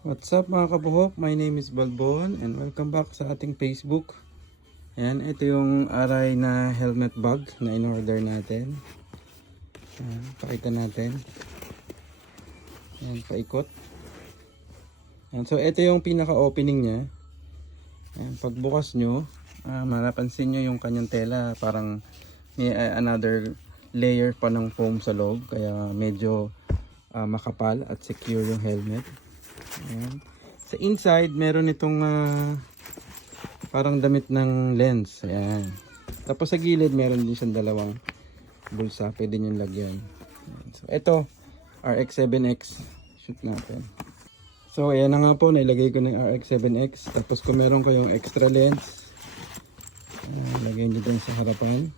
What's up mga kabuhok? My name is Balbon and welcome back sa ating Facebook. Ayan, ito yung aray na helmet bag na in-order natin. Ayan, pakita natin. Ayan, paikot. Ayan, so ito yung pinaka-opening niya. Ayan, pagbukas nyo, mapapansin nyo yung kanyang tela. Parang may another layer pa ng foam sa loob. Kaya medyo makapal at secure yung helmet. Ayan. Sa inside meron itong parang damit ng lens. Ayan. Tapos sa gilid meron din siyang dalawang bulsa, pwede nyo lagyan. Ayan. So ito RX7X shoot natin. So ayan na nga po, nailagay ko ng RX7X. Tapos kung meron kayong extra lens, lagay nyo din sa harapan.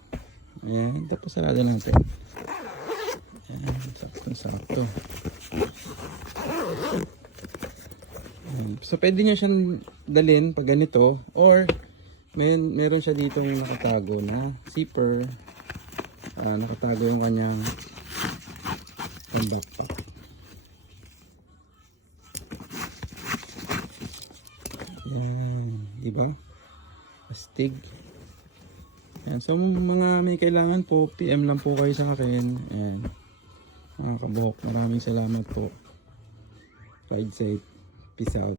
Ayan. Tapos sarado natin. Ayan. Sakto. So pwede nyo siyang dalhin pag ganito, or meron siya ditong nakatago na zipper. Nakatago yung kanyang backpack. Yan, diba? Astig. Yan. So mga may kailangan po, PM lang po kayo sa akin. Yan. Mga kabuhok, maraming salamat po. Ride safe. Peace out.